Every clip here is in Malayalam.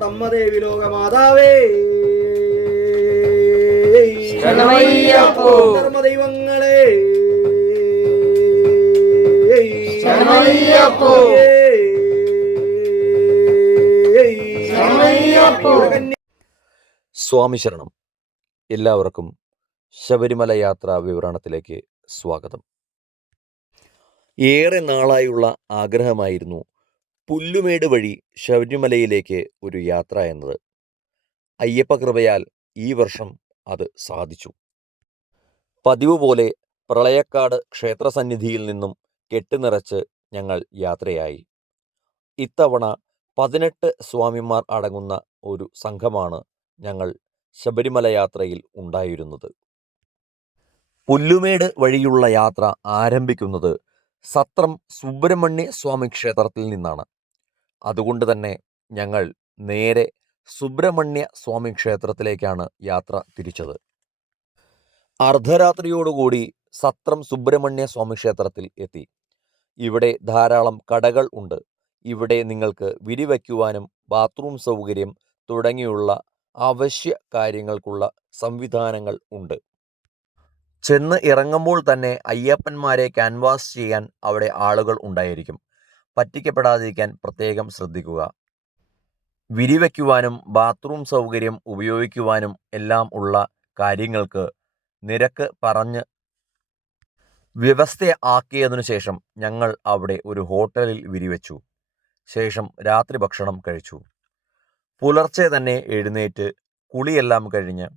തമ്മദേവി ലോകമാതാവേ. ധർമ്മദൈവങ്ങളെ. ശരണയ്യപ്പോ. സ്വാമി ശരണം. എല്ലാവർക്കും ശബരിമല യാത്രാ വിവരണത്തിലേക്ക് സ്വാഗതം. ഏറെ നാളായുള്ള ആഗ്രഹമായിരുന്നു പുല്ലുമേട് വഴി ശബരിമലയിലേക്ക് ഒരു യാത്ര എന്നത്. അയ്യപ്പ കൃപയാൽ ഈ വർഷം അത് സാധിച്ചു. പതിവ് പോലെ പ്രളയക്കാട് ക്ഷേത്രസന്നിധിയിൽ നിന്നും കെട്ടുനിറച്ച് ഞങ്ങൾ യാത്രയായി. ഇത്തവണ പതിനെട്ട് സ്വാമിമാർ അടങ്ങുന്ന ഒരു സംഘമാണ് ഞങ്ങൾ ശബരിമല യാത്രയിൽ ഉണ്ടായിരുന്നത്. പുല്ലുമേട് വഴിയുള്ള യാത്ര ആരംഭിക്കുന്നത് സത്രം സുബ്രഹ്മണ്യ സ്വാമി ക്ഷേത്രത്തിൽ നിന്നാണ്. അതുകൊണ്ട് തന്നെ ഞങ്ങൾ നേരെ സുബ്രഹ്മണ്യ സ്വാമി ക്ഷേത്രത്തിലേക്കാണ് യാത്ര തിരിച്ചത്. അർദ്ധരാത്രിയോടുകൂടി സത്രം സുബ്രഹ്മണ്യ സ്വാമി ക്ഷേത്രത്തിൽ എത്തി. ഇവിടെ ധാരാളം കടകൾ ഉണ്ട്. ഇവിടെ നിങ്ങൾക്ക് വിരി വിരിവയ്ക്കുവാനും ബാത്റൂം സൗകര്യം തുടങ്ങിയുള്ള അവശ്യ കാര്യങ്ങൾക്കുള്ള സംവിധാനങ്ങൾ ഉണ്ട്. ചെന്ന് ഇറങ്ങുമ്പോൾ തന്നെ അയ്യപ്പന്മാരെ ക്യാൻവാസ് ചെയ്യാൻ അവിടെ ആളുകൾ ഉണ്ടായിരിക്കും. പറ്റിക്കപ്പെടാതിരിക്കാൻ പ്രത്യേകം ശ്രദ്ധിക്കുക. വിരിവയ്ക്കുവാനും ബാത്റൂം സൗകര്യം ഉപയോഗിക്കുവാനും എല്ലാം ഉള്ള കാര്യങ്ങൾക്ക് നിരക്ക് പറഞ്ഞ് വ്യവസ്ഥ ആക്കിയതിനു ശേഷം ഞങ്ങൾ അവിടെ ഒരു ഹോട്ടലിൽ വിരിവെച്ചു. ശേഷം രാത്രി ഭക്ഷണം കഴിച്ചു. പുലർച്ചെ തന്നെ എഴുന്നേറ്റ് കുളിയെല്ലാം കഴിഞ്ഞ്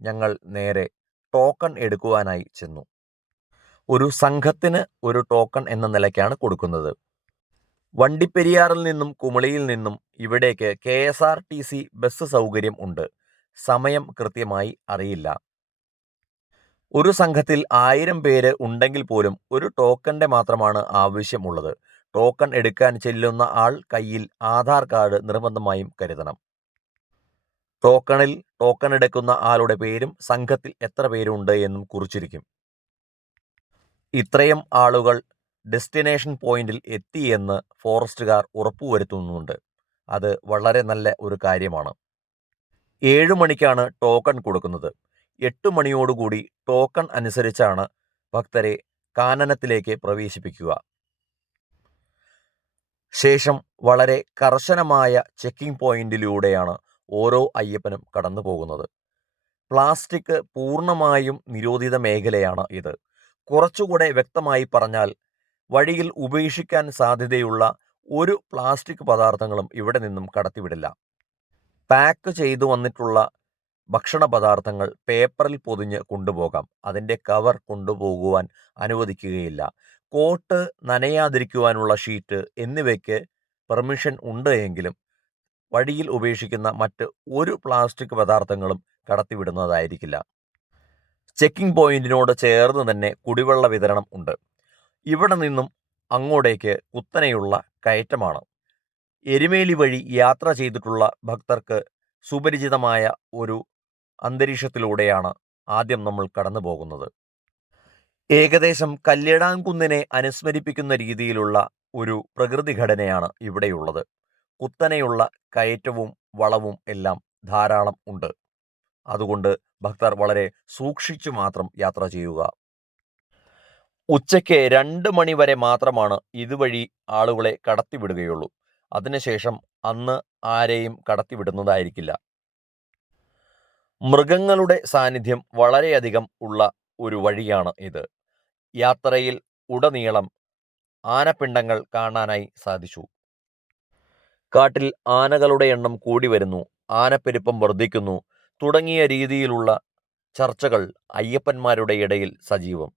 ഞങ്ങൾ നേരെ ടോക്കൺ എടുക്കുവാനായി ചെന്നു. ഒരു സംഘത്തിന് ഒരു ടോക്കൺ എന്ന നിലയ്ക്കാണ് കൊടുക്കുന്നത്. വണ്ടിപ്പെരിയാറിൽ നിന്നും കുമളിയിൽ നിന്നും ഇവിടേക്ക് K S R T C bus സൗകര്യം ഉണ്ട്. സമയം കൃത്യമായി അറിയില്ല. ഒരു സംഘത്തിൽ ആയിരം പേര് ഉണ്ടെങ്കിൽ പോലും ഒരു ടോക്കന്റെ മാത്രമാണ് ആവശ്യമുള്ളത്. ടോക്കൺ എടുക്കാൻ ചെല്ലുന്ന ആൾ കയ്യിൽ ആധാർ കാർഡ് നിർബന്ധമായും കരുതണം. ടോക്കണിൽ ടോക്കൺ എടുക്കുന്ന ആളുടെ പേരും സംഘത്തിൽ എത്ര പേരുണ്ട് എന്നും കുറിച്ചിരിക്കും. ഇത്രയും ആളുകൾ ഡെസ്റ്റിനേഷൻ പോയിന്റിൽ എത്തിയെന്ന് ഫോറസ്റ്റുകാർ ഉറപ്പുവരുത്തുന്നുണ്ട്. അത് വളരെ നല്ല ഒരു കാര്യമാണ്. ഏഴു മണിക്കാണ് ടോക്കൺ കൊടുക്കുന്നത്. എട്ട് മണിയോടുകൂടി ടോക്കൺ അനുസരിച്ചാണ് ഭക്തരെ കാനനത്തിലേക്ക് പ്രവേശിപ്പിക്കുക. ശേഷം വളരെ കർശനമായ ചെക്കിംഗ് പോയിന്റിലൂടെയാണ് ഓരോ അയ്യപ്പനും കടന്നു പോകുന്നത്. പ്ലാസ്റ്റിക് പൂർണമായും നിരോധിത മേഖലയാണ് ഇത്. കുറച്ചുകൂടെ വ്യക്തമായി പറഞ്ഞാൽ വഴിയിൽ ഉപേക്ഷിക്കാൻ സാധ്യതയുള്ള ഒരു പ്ലാസ്റ്റിക് പദാർത്ഥങ്ങളും ഇവിടെ നിന്നും കടത്തിവിടില്ല. പാക്ക് ചെയ്തു വന്നിട്ടുള്ള ഭക്ഷണ പദാർത്ഥങ്ങൾ പേപ്പറിൽ പൊതിഞ്ഞ് കൊണ്ടുപോകാം. അതിന്റെ കവർ കൊണ്ടുപോകുവാൻ അനുവദിക്കുകയില്ല. കോട്ട് നനയാതിരിക്കുവാനുള്ള ഷീറ്റ് എന്നിവയ്ക്ക് പെർമിഷൻ ഉണ്ട് എങ്കിലും വഴിയിൽ ഉപേക്ഷിക്കുന്ന മറ്റ് ഒരു പ്ലാസ്റ്റിക് പദാർത്ഥങ്ങളും കടത്തിവിടുന്നതായിരിക്കില്ല. ചെക്കിംഗ് പോയിന്റിനോട് ചേർന്ന് തന്നെ കുടിവെള്ള വിതരണം ഉണ്ട്. ഇവിടെ നിന്നും അങ്ങോട്ടേക്ക് കുത്തനെയുള്ള കയറ്റമാണ്. എരുമേലി വഴി യാത്ര ചെയ്തിട്ടുള്ള ഭക്തർക്ക് സുപരിചിതമായ ഒരു അന്തരീക്ഷത്തിലൂടെയാണ് ആദ്യം നമ്മൾ കടന്നു പോകുന്നത് ഏകദേശം കല്ലിടാംകുന്നിനെ അനുസ്മരിപ്പിക്കുന്ന രീതിയിലുള്ള ഒരു പ്രകൃതി ഘടനയാണ് ഇവിടെയുള്ളത്. കുത്തനെയുള്ള കയറ്റവും വളവും എല്ലാം ധാരാളം ഉണ്ട്. അതുകൊണ്ട് ഭക്തർ വളരെ സൂക്ഷിച്ചു മാത്രം യാത്ര ചെയ്യുക. ഉച്ചയ്ക്ക് രണ്ട് മണി വരെ മാത്രമാണ് ഇതുവഴി ആളുകളെ കടത്തിവിടുകയുള്ളൂ. അതിനുശേഷം അന്ന് ആരെയും കടത്തിവിടുന്നതായിരിക്കില്ല. മൃഗങ്ങളുടെ സാന്നിധ്യം വളരെയധികം ഉള്ള ഒരു വഴിയാണ് ഇത്. യാത്രയിൽ ഉടനീളം ആനപ്പിണ്ടങ്ങൾ കാണാനായി സാധിച്ചു. കാട്ടിൽ ആനകളുടെ എണ്ണം കൂടി വരുന്നു. ആനപ്പെരുപ്പം വർദ്ധിക്കുന്നു. തുടങ്ങിയ രീതിയിലുള്ള ചർച്ചകൾ അയ്യപ്പന്മാരുടെ ഇടയിൽ സജീവം.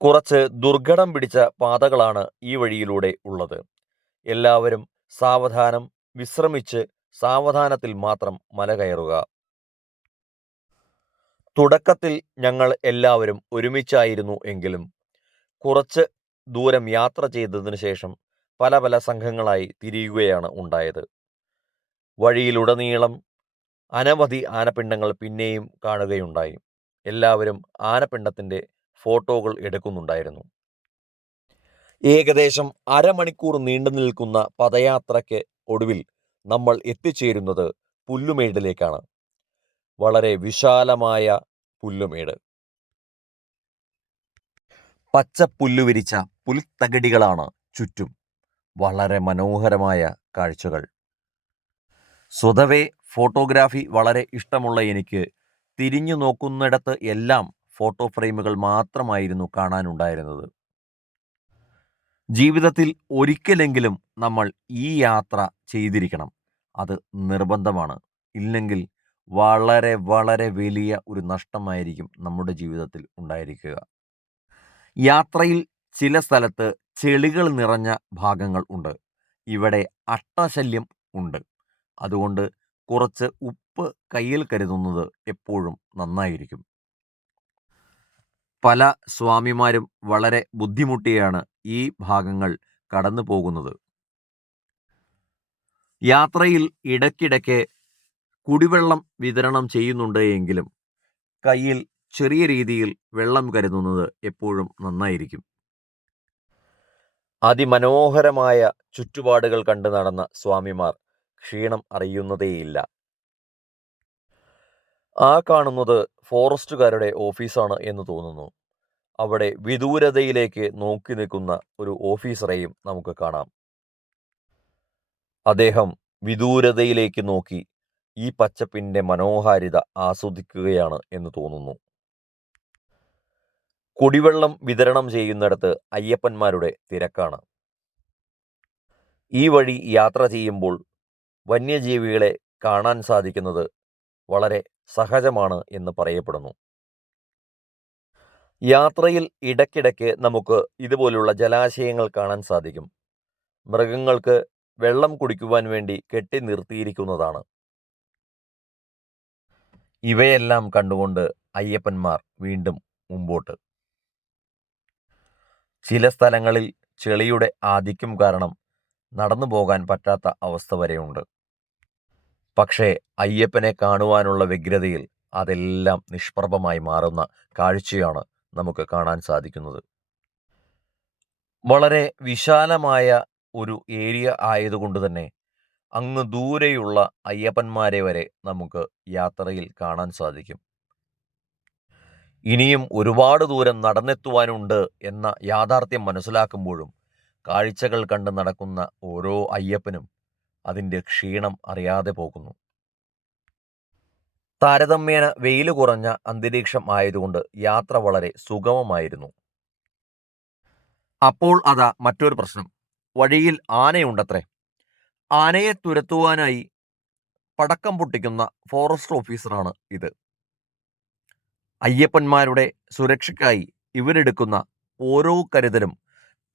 കുറച്ച് ദുർഘടം പിടിച്ച പാതകളാണ് ഈ വഴിയിലൂടെ ഉള്ളത്. എല്ലാവരും സാവധാനം വിശ്രമിച്ച് സാവധാനത്തിൽ മാത്രം മല കയറുക. തുടക്കത്തിൽ ഞങ്ങൾ എല്ലാവരും ഒരുമിച്ചായിരുന്നു എങ്കിലും കുറച്ച് ദൂരം യാത്ര ചെയ്തതിനു ശേഷം പല പല സംഘങ്ങളായി തിരിയുകയാണ് ഉണ്ടായത്. വഴിയിലുടനീളം അനവധി ആനപ്പിണ്ടങ്ങൾ പിന്നെയും കാണുകയുണ്ടായി. എല്ലാവരും ആനപ്പിണ്ടത്തിന്റെ ഫോട്ടോകൾ എടുക്കുന്നുണ്ടായിരുന്നു. ഏകദേശം അരമണിക്കൂർ നീണ്ടു നിൽക്കുന്ന പദയാത്രയ്ക്ക് ഒടുവിൽ നമ്മൾ എത്തിച്ചേരുന്നത് പുല്ലുമേടിലേക്കാണ്. വളരെ വിശാലമായ പുല്ലുമേട്. പച്ച പുല്ലുവിരിച്ച പുൽത്തകിടികളാണ് ചുറ്റും. വളരെ മനോഹരമായ കാഴ്ചകൾ. സ്വതവേ ഫോട്ടോഗ്രാഫി വളരെ ഇഷ്ടമുള്ള എനിക്ക് തിരിഞ്ഞു നോക്കുന്നിടത്ത് എല്ലാം ഫോട്ടോ ഫ്രെയിമുകൾ മാത്രമായിരുന്നു കാണാനുണ്ടായിരുന്നത്. ജീവിതത്തിൽ ഒരിക്കലെങ്കിലും നമ്മൾ ഈ യാത്ര ചെയ്തിരിക്കണം. അത് നിർബന്ധമാണ്. ഇല്ലെങ്കിൽ വളരെ വളരെ വലിയ ഒരു നഷ്ടമായിരിക്കും നമ്മുടെ ജീവിതത്തിൽ ഉണ്ടായിരിക്കുക. യാത്രയിൽ ചില സ്ഥലത്ത് ചെളികൾ നിറഞ്ഞ ഭാഗങ്ങൾ ഉണ്ട്. ഇവിടെ അട്ടശല്യം ഉണ്ട്. അതുകൊണ്ട് കുറച്ച് ഉപ്പ് കയ്യിൽ കരുതുന്നത് എപ്പോഴും നന്നായിരിക്കും. പല സ്വാമിമാരും വളരെ ബുദ്ധിമുട്ടിയാണ് ഈ ഭാഗങ്ങൾ കടന്നു പോകുന്നത്. യാത്രയിൽ ഇടയ്ക്കിടയ്ക്ക് കുടിവെള്ളം വിതരണം ചെയ്യുന്നുണ്ട് എങ്കിലും കയ്യിൽ ചെറിയ രീതിയിൽ വെള്ളം കരുതുന്നത് എപ്പോഴും നന്നായിരിക്കും. അതിമനോഹരമായ ചുറ്റുപാടുകൾ കണ്ട് നടന്ന സ്വാമിമാർ ക്ഷീണം അറിയുന്നതേയില്ല. ആ കാണുന്നത് ഫോറസ്റ്റുകാരുടെ ഓഫീസാണ് എന്ന് തോന്നുന്നു. അവിടെ വിദൂരതയിലേക്ക് നോക്കി നിൽക്കുന്ന ഒരു ഓഫീസറെയും നമുക്ക് കാണാം. അദ്ദേഹം വിദൂരതയിലേക്ക് നോക്കി ഈ പച്ചപ്പിന്റെ മനോഹാരിത ആസ്വദിക്കുകയാണ് എന്ന് തോന്നുന്നു. കുടിവെള്ളം വിതരണം ചെയ്യുന്നിടത്ത് അയ്യപ്പന്മാരുടെ തിരക്കാണ്. ഈ വഴി യാത്ര ചെയ്യുമ്പോൾ വന്യജീവികളെ കാണാൻ സാധിക്കുന്നത് വളരെ സഹജമാണ് എന്ന് പറയപ്പെടുന്നു. യാത്രയിൽ ഇടയ്ക്കിടയ്ക്ക് നമുക്ക് ഇതുപോലുള്ള ജലാശയങ്ങൾ കാണാൻ സാധിക്കും. മൃഗങ്ങൾക്ക് വെള്ളം കുടിക്കുവാൻ വേണ്ടി കെട്ടി നിർത്തിയിരിക്കുന്നതാണ്. ഇവയെല്ലാം കണ്ടുകൊണ്ട് അയ്യപ്പന്മാർ വീണ്ടും മുമ്പോട്ട് ചില സ്ഥലങ്ങളിൽ ചെളിയുടെ ആധിക്യം കാരണം നടന്നു പോകാൻ പറ്റാത്ത അവസ്ഥ വരെയുണ്ട്. പക്ഷേ അയ്യപ്പനെ കാണുവാനുള്ള വ്യഗ്രതയിൽ അതെല്ലാം നിഷ്പ്രഭമായി മാറുന്ന കാഴ്ചയാണ് നമുക്ക് കാണാൻ സാധിക്കുന്നത്. വളരെ വിശാലമായ ഒരു ഏരിയ ആയതുകൊണ്ട് തന്നെ അങ്ങ് ദൂരെയുള്ള അയ്യപ്പന്മാരെ വരെ നമുക്ക് യാത്രയിൽ കാണാൻ സാധിക്കും. ഇനിയും ഒരുപാട് ദൂരം നടന്നെത്തുവാനുണ്ട് എന്ന യാഥാർത്ഥ്യം മനസ്സിലാക്കുമ്പോഴും കാഴ്ചകൾ കണ്ട് നടക്കുന്ന ഓരോ അയ്യപ്പനും അതിന്റെ ക്ഷീണം അറിയാതെ പോകുന്നു. താരതമ്യേന വെയിൽ കുറഞ്ഞ അന്തരീക്ഷം ആയതുകൊണ്ട് യാത്ര വളരെ സുഗമമായിരുന്നു. അപ്പോൾ അതാ മറ്റൊരു പ്രശ്നം. വഴിയിൽ ആനയുണ്ടത്രേ. ആനയെ തുരത്തുവാനായി പടക്കം പൊട്ടിക്കുന്ന ഫോറസ്റ്റ് ഓഫീസറാണ് ഇത്. അയ്യപ്പന്മാരുടെ സുരക്ഷയ്ക്കായി ഇവരെടുക്കുന്ന ഓരോ കരുതലും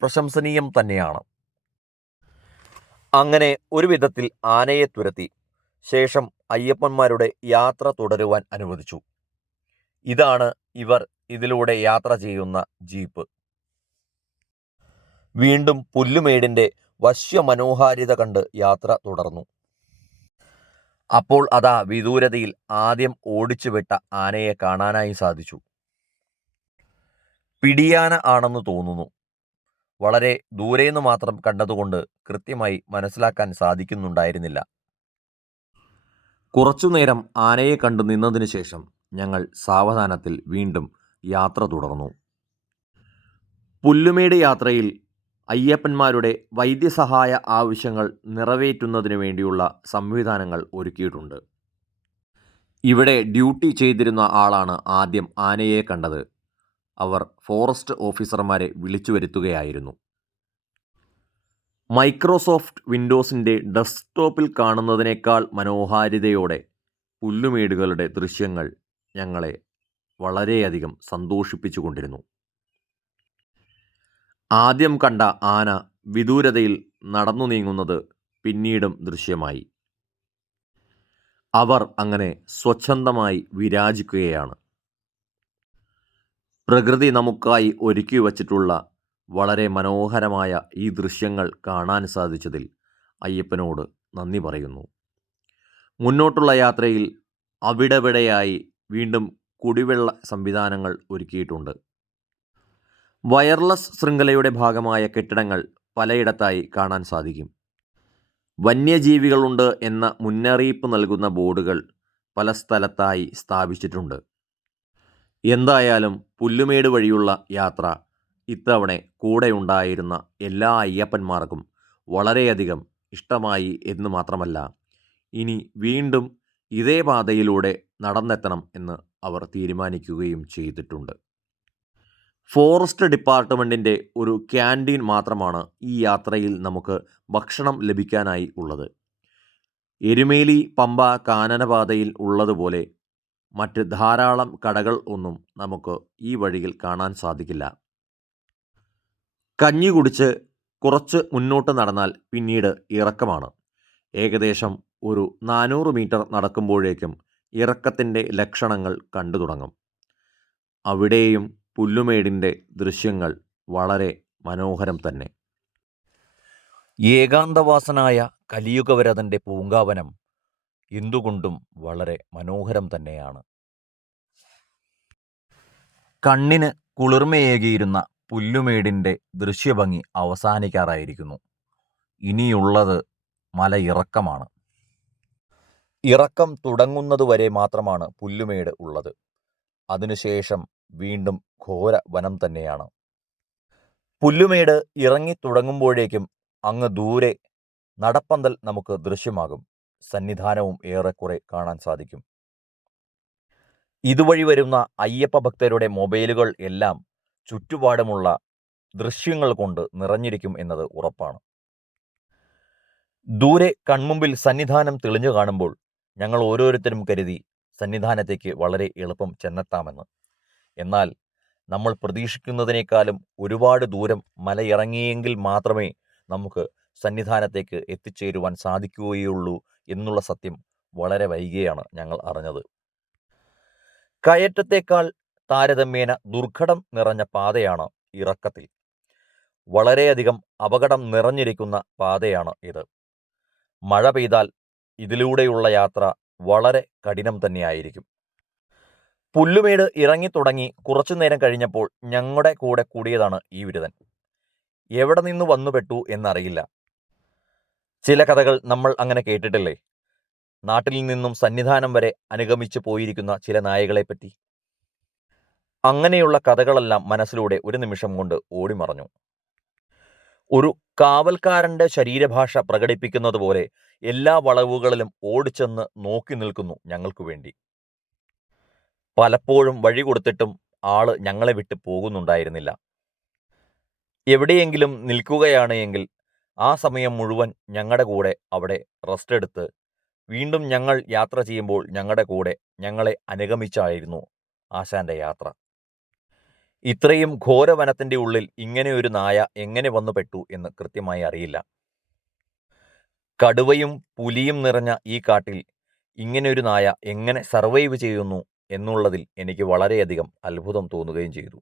പ്രശംസനീയം തന്നെയാണ്. അങ്ങനെ ഒരു വിധത്തിൽ ആനയെ തുരത്തി ശേഷം അയ്യപ്പന്മാരുടെ യാത്ര തുടരുവാൻ അനുവദിച്ചു. ഇതാണ് ഇവർ ഇതിലൂടെ യാത്ര ചെയ്യുന്ന ജീപ്പ്. വീണ്ടും പുല്ലുമേടിന്റെ വശ്യമനോഹാരിത കണ്ട് യാത്ര തുടർന്നു. അപ്പോൾ അതാ വിദൂരതയിൽ ആദ്യം ഓടിച്ചു വിട്ട ആനയെ കാണാനായി സാധിച്ചു. പിടിയാന ആണെന്ന് തോന്നുന്നു. വളരെ ദൂരേന്ന് മാത്രം കണ്ടതുകൊണ്ട് കൃത്യമായി മനസ്സിലാക്കാൻ സാധിക്കുന്നുണ്ടായിരുന്നില്ല. കുറച്ചുനേരം ആനയെ കണ്ടു നിന്നതിനു ശേഷം ഞങ്ങൾ സാവധാനത്തിൽ വീണ്ടും യാത്ര തുടർന്നു. പുല്ലുമേട് യാത്രയിൽ അയ്യപ്പന്മാരുടെ വൈദ്യസഹായ ആവശ്യങ്ങൾ നിറവേറ്റുന്നതിന് വേണ്ടിയുള്ള സംവിധാനങ്ങൾ ഒരുക്കിയിട്ടുണ്ട്. ഇവിടെ ഡ്യൂട്ടി ചെയ്തിരുന്ന ആളാണ് ആദ്യം ആനയെ കണ്ടത്. അവർ ഫോറസ്റ്റ് ഓഫീസർമാരെ വിളിച്ചു വരുത്തുകയായിരുന്നു. മൈക്രോസോഫ്റ്റ് വിൻഡോസിന്റെ ഡെസ്ക്ടോപ്പിൽ കാണുന്നതിനേക്കാൾ മനോഹാരിതയോടെ പുല്ലുമേടുകളുടെ ദൃശ്യങ്ങൾ ഞങ്ങളെ വളരെയധികം സന്തോഷിപ്പിച്ചുകൊണ്ടിരുന്നു. ആദ്യം കണ്ട ആന വിദൂരതയിൽ നടന്നു നീങ്ങുന്നത് പിന്നീടും ദൃശ്യമായി. അവർ അങ്ങനെ സ്വച്ഛന്തമായി വിരാജിക്കുകയാണ്. പ്രകൃതി നമുക്കായി ഒരുക്കി വച്ചിട്ടുള്ള വളരെ മനോഹരമായ ഈ ദൃശ്യങ്ങൾ കാണാൻ സാധിച്ചതിൽ അയ്യപ്പനോട് നന്ദി പറയുന്നു. മുന്നോട്ടുള്ള യാത്രയിൽ അവിടെവിടെയായി വീണ്ടും കുടിവെള്ള സംവിധാനങ്ങൾ ഒരുക്കിയിട്ടുണ്ട്. വയർലെസ് ശൃംഖലയുടെ ഭാഗമായ കെട്ടിടങ്ങൾ പലയിടത്തായി കാണാൻ സാധിക്കും. വന്യജീവികളുണ്ട് എന്ന മുന്നറിയിപ്പ് നൽകുന്ന ബോർഡുകൾ പല സ്ഥലത്തായി സ്ഥാപിച്ചിട്ടുണ്ട്. എന്തായാലും പുല്ലുമേട് വഴിയുള്ള യാത്ര ഇത്തവണ കൂടെയുണ്ടായിരുന്ന എല്ലാ അയ്യപ്പന്മാർക്കും വളരെയധികം ഇഷ്ടമായി എന്ന് മാത്രമല്ല ഇനി വീണ്ടും ഇതേ പാതയിലൂടെ നടന്നെത്തണം എന്ന് അവർ തീരുമാനിക്കുകയും ചെയ്തിട്ടുണ്ട്. ഫോറസ്റ്റ് ഡിപ്പാർട്ട്മെന്റിന്റെ ഒരു ക്യാന്റീൻ മാത്രമാണ് ഈ യാത്രയിൽ നമുക്ക് ഭക്ഷണം ലഭിക്കാനായി ഉള്ളത്. എരുമേലി പമ്പ കാനനപാതയിൽ ഉള്ളതുപോലെ മറ്റ് ധാരാളം കടകൾ ഒന്നും നമുക്ക് ഈ വഴിയിൽ കാണാൻ സാധിക്കില്ല. കഞ്ഞി കുടിച്ച് കുറച്ച് മുന്നോട്ട് നടന്നാൽ പിന്നീട് ഇറക്കമാണ്. ഏകദേശം ഒരു നാനൂറ് മീറ്റർ നടക്കുമ്പോഴേക്കും ഇറക്കത്തിന്റെ ലക്ഷണങ്ങൾ കണ്ടു തുടങ്ങും അവിടെയും പുല്ലുമേടിന്റെ ദൃശ്യങ്ങൾ വളരെ മനോഹരം തന്നെ. ഏകാന്തവാസനായ കലിയുഗവരതന്റെ പൂങ്കാവനം എന്തുകൊണ്ടും വളരെ മനോഹരം തന്നെയാണ്. കണ്ണിന് കുളിർമയേകിയിരുന്ന പുല്ലുമേടിന്റെ ദൃശ്യഭംഗി അവസാനിക്കാറായിരിക്കുന്നു. ഇനിയുള്ളത് മലയിറക്കമാണ്. ഇറക്കം തുടങ്ങുന്നതുവരെ മാത്രമാണ് പുല്ലുമേട് ഉള്ളത്. അതിനുശേഷം വീണ്ടും ഘോര വനം തന്നെയാണ്. പുല്ലുമേട് ഇറങ്ങി തുടങ്ങുമ്പോഴേക്കും അങ്ങ് ദൂരെ നടപ്പന്തൽ നമുക്ക് ദൃശ്യമാകും. സന്നിധാനവും ഏറെക്കുറെ കാണാൻ സാധിക്കും. ഇതുവഴി വരുന്ന അയ്യപ്പ ഭക്തരുടെ മൊബൈലുകൾ എല്ലാം ചുറ്റുപാടുമുള്ള ദൃശ്യങ്ങൾ കൊണ്ട് നിറഞ്ഞിരിക്കും എന്നത് ഉറപ്പാണ്. ദൂരെ കൺമുമ്പിൽ സന്നിധാനം തെളിഞ്ഞു കാണുമ്പോൾ ഞങ്ങൾ ഓരോരുത്തരും കരുതി സന്നിധാനത്തേക്ക് വളരെ എളുപ്പം ചെന്നെത്താമെന്ന്. എന്നാൽ നമ്മൾ പ്രതീക്ഷിക്കുന്നതിനേക്കാളും ഒരുപാട് ദൂരം മലയിറങ്ങിയെങ്കിൽ മാത്രമേ നമുക്ക് സന്നിധാനത്തേക്ക് എത്തിച്ചേരുവാൻ സാധിക്കുകയുള്ളൂ എന്നുള്ള സത്യം വളരെ വൈകിയാണ് ഞങ്ങൾ അറിഞ്ഞത്. കയറ്റത്തേക്കാൾ താരതമ്യേന ദുർഘടം നിറഞ്ഞ പാതയാണ് ഇറക്കത്തിൽ. വളരെയധികം അപകടം നിറഞ്ഞിരിക്കുന്ന പാതയാണ് ഇത്. മഴ പെയ്താൽ ഇതിലൂടെയുള്ള യാത്ര വളരെ കഠിനം തന്നെയായിരിക്കും. പുല്ലുമേട് കുറച്ചു നേരം കഴിഞ്ഞപ്പോൾ ഞങ്ങളുടെ കൂടെ കൂടിയതാണ് ഈ വിരുദൻ എവിടെ നിന്ന് വന്നുപെട്ടു എന്നറിയില്ല. ചില കഥകൾ നമ്മൾ അങ്ങനെ കേട്ടിട്ടില്ലേ? നാട്ടിൽ നിന്നും സന്നിധാനം വരെ അനുഗമിച്ചു പോയിരിക്കുന്ന ചില നായകളെപ്പറ്റി അങ്ങനെയുള്ള കഥകളെല്ലാം മനസ്സിലൂടെ ഒരു നിമിഷം കൊണ്ട് ഓടിമറഞ്ഞു. ഒരു കാവൽക്കാരന്റെ ശരീരഭാഷ പ്രകടിപ്പിക്കുന്നത് പോലെ എല്ലാ വളവുകളിലും ഓടിച്ചെന്ന് നോക്കി നിൽക്കുന്നു ഞങ്ങൾക്കു വേണ്ടി. പലപ്പോഴും വഴി കൊടുത്തിട്ടും ആൾ ഞങ്ങളെ വിട്ട് പോകുന്നുണ്ടായിരുന്നില്ല. എവിടെയെങ്കിലും നിൽക്കുകയാണ് എങ്കിൽ ആ സമയം മുഴുവൻ ഞങ്ങളുടെ കൂടെ അവിടെ റെസ്റ്റ് എടുത്ത് വീണ്ടും ഞങ്ങൾ യാത്ര ചെയ്യുമ്പോൾ ഞങ്ങളുടെ കൂടെ ഞങ്ങളെ അനുഗമിച്ചായിരുന്നു ആശാന്റെ യാത്ര. ഇത്രയും ഘോരവനത്തിന്റെ ഉള്ളിൽ ഇങ്ങനെയൊരു നായ എങ്ങനെ വന്നു പെട്ടു എന്ന് കൃത്യമായി അറിയില്ല. കടുവയും പുലിയും നിറഞ്ഞ ഈ കാട്ടിൽ ഇങ്ങനെയൊരു നായ എങ്ങനെ സർവൈവ് ചെയ്യുന്നു എന്നുള്ളതിൽ എനിക്ക് വളരെയധികം അത്ഭുതം തോന്നുകയും ചെയ്തു.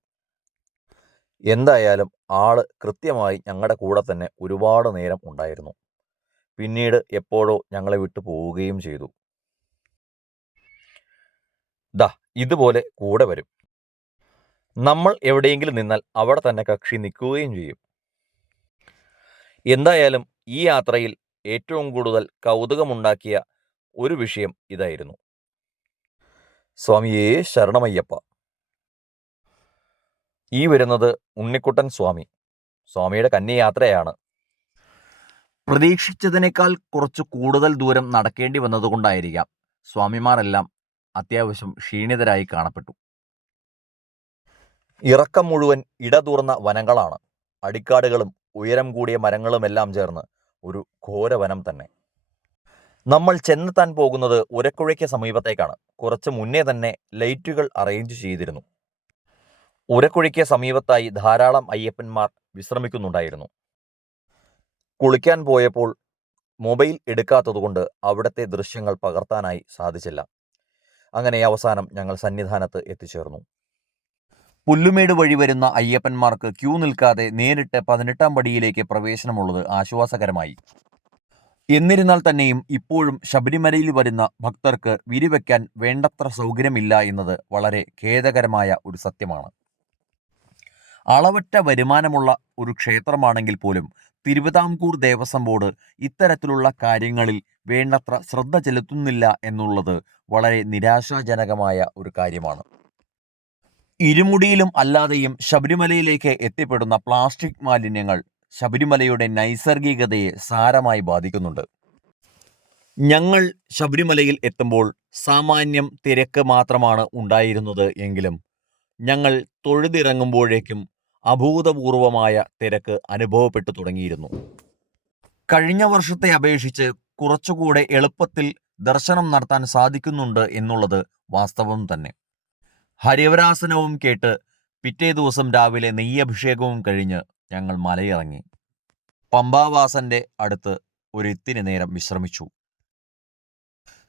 എന്തായാലും ആൾ കൃത്യമായി ഞങ്ങളുടെ കൂടെ തന്നെ ഒരുപാട് നേരം ഉണ്ടായിരുന്നു. പിന്നീട് എപ്പോഴോ ഞങ്ങളെ വിട്ടു പോവുകയും ചെയ്തു. ദാ ഇതുപോലെ കൂടെ വരും. നമ്മൾ എവിടെയെങ്കിലും നിന്നാൽ അവിടെ തന്നെ കക്ഷി നിൽക്കുകയും ചെയ്യും. എന്തായാലും ഈ യാത്രയിൽ ഏറ്റവും കൂടുതൽ കൗതുകമുണ്ടാക്കിയ ഒരു വിഷയം ഇതായിരുന്നു. സ്വാമിയേ ശരണമയ്യപ്പ. ഈ വരുന്നത് ഉണ്ണിക്കുട്ടൻ സ്വാമി. സ്വാമിയുടെ കന്യയാത്രയാണ്. പ്രതീക്ഷിച്ചതിനേക്കാൾ കുറച്ച് കൂടുതൽ ദൂരം നടക്കേണ്ടി വന്നതുകൊണ്ടായിരിക്കാം സ്വാമിമാരെല്ലാം അത്യാവശ്യം ക്ഷീണിതരായി കാണപ്പെട്ടു. ഇറക്കം മുഴുവൻ ഇടതൂർന്ന വനങ്ങളാണ്. അടിക്കാടുകളും ഉയരം കൂടിയ മരങ്ങളുമെല്ലാം ചേർന്ന് ഒരു ഘോരവനം തന്നെ. നമ്മൾ ചെന്നെത്താൻ പോകുന്നത് ഉരക്കുഴയ്ക്ക് സമീപത്തേക്കാണ്. കുറച്ച് മുന്നേ തന്നെ ലൈറ്റുകൾ അറേഞ്ച് ചെയ്തിരുന്നു. ഉരക്കുഴയ്ക്ക് സമീപത്തായി ധാരാളം അയ്യപ്പന്മാർ വിശ്രമിക്കുന്നുണ്ടായിരുന്നു. കുളിക്കാൻ പോയപ്പോൾ മൊബൈൽ എടുക്കാത്തതുകൊണ്ട് അവിടുത്തെ ദൃശ്യങ്ങൾ പകർത്താനായി സാധിച്ചില്ല. അങ്ങനെ അവസാനം ഞങ്ങൾ സന്നിധാനത്ത് എത്തിച്ചേർന്നു. പുല്ലുമേട് വഴി വരുന്ന അയ്യപ്പന്മാർക്ക് ക്യൂ നിൽക്കാതെ നേരിട്ട് പതിനെട്ടാം പടിയിലേക്ക് പ്രവേശനമുള്ളത് ആശ്വാസകരമായി. എന്നിരുന്നാൽ തന്നെയും ഇപ്പോഴും ശബരിമലയിൽ വരുന്ന ഭക്തർക്ക് വിരിവെക്കാൻ വേണ്ടത്ര സൗകര്യമില്ല എന്നത് വളരെ ഖേദകരമായ ഒരു സത്യമാണ്. അളവറ്റ വരുമാനമുള്ള ഒരു ക്ഷേത്രമാണെങ്കിൽ പോലും തിരുവിതാംകൂർ ദേവസ്വം ബോർഡ് ഇത്തരത്തിലുള്ള കാര്യങ്ങളിൽ വേണ്ടത്ര ശ്രദ്ധ ചെലുത്തുന്നില്ല എന്നുള്ളത് വളരെ നിരാശാജനകമായ ഒരു കാര്യമാണ്. ഇരുമുടിയിലും അല്ലാതെയും ശബരിമലയിലേക്ക് എത്തിപ്പെടുന്ന പ്ലാസ്റ്റിക് മാലിന്യങ്ങൾ ശബരിമലയുടെ നൈസർഗികതയെ സാരമായി ബാധിക്കുന്നുണ്ട്. ഞങ്ങൾ ശബരിമലയിൽ എത്തുമ്പോൾ സാമാന്യം തിരക്ക് മാത്രമാണ് ഉണ്ടായിരുന്നത് എങ്കിലും ഞങ്ങൾ തൊഴുതിറങ്ങുമ്പോഴേക്കും അഭൂതപൂർവമായ തിരക്ക് അനുഭവപ്പെട്ടു തുടങ്ങിയിരുന്നു. കഴിഞ്ഞ വർഷത്തെ അപേക്ഷിച്ച് കുറച്ചുകൂടെ എളുപ്പത്തിൽ ദർശനം നടത്താൻ സാധിക്കുന്നുണ്ട് എന്നുള്ളത് വാസ്തവം തന്നെ. ഹരിവരാസനവും കേട്ട് പിറ്റേ ദിവസം രാവിലെ നെയ്യഭിഷേകവും കഴിഞ്ഞ് ഞങ്ങൾ മലയിറങ്ങി. പമ്പാവാസന്റെ അടുത്ത് ഒരു ഇത്തിരി നേരം വിശ്രമിച്ചു.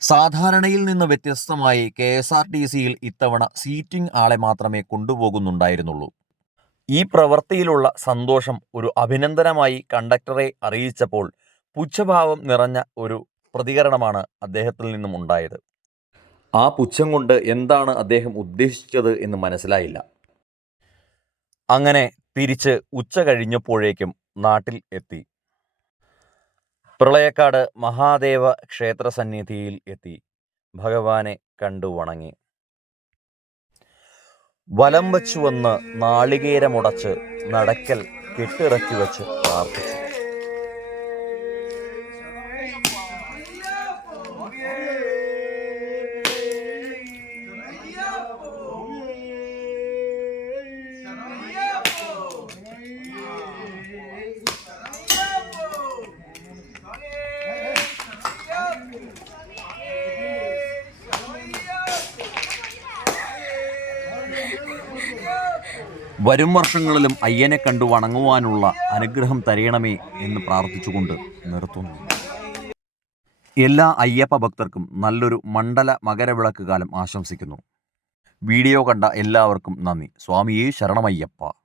സാധാരണയിൽ നിന്ന് വ്യത്യസ്തമായി കെ എസ് ആർ ടി സിയിൽ ഇത്തവണ സീറ്റിംഗ് ആളെ മാത്രമേ കൊണ്ടുപോകുന്നുണ്ടായിരുന്നുള്ളൂ. ഈ പ്രവൃത്തിയിലുള്ള സന്തോഷം ഒരു അഭിനന്ദനമായി കണ്ടക്ടറെ അറിയിച്ചപ്പോൾ പുച്ഛഭാവം നിറഞ്ഞ ഒരു പ്രതികരണമാണ് അദ്ദേഹത്തിൽ നിന്നും ഉണ്ടായത്. ആ പുച്ഛം കൊണ്ട് എന്താണ് അദ്ദേഹം ഉദ്ദേശിച്ചത് എന്ന് മനസ്സിലായില്ല. അങ്ങനെ തിരിച്ച് ഉച്ച കഴിഞ്ഞപ്പോഴേക്കും നാട്ടിൽ എത്തി. പ്രളയക്കാട് മഹാദേവ ക്ഷേത്ര സന്നിധിയിൽ എത്തി. ഭഗവാനെ കണ്ടു വണങ്ങി. വലം വച്ചു വന്ന് നാളികേരമുടച്ച് നടക്കൽ കെട്ടിറക്കി വച്ച് പ്രാർത്ഥിച്ചു. വരും വർഷങ്ങളിലും അയ്യനെ കണ്ടു വണങ്ങുവാനുള്ള അനുഗ്രഹം തരയണമേ എന്ന് പ്രാർത്ഥിച്ചുകൊണ്ട് നിർത്തുന്നു. എല്ലാ അയ്യപ്പ ഭക്തർക്കും നല്ലൊരു മണ്ഡല മകരവിളക്ക് കാലം ആശംസിക്കുന്നു. വീഡിയോ കണ്ട എല്ലാവർക്കും നന്ദി. സ്വാമിയെ ശരണമയ്യപ്പ.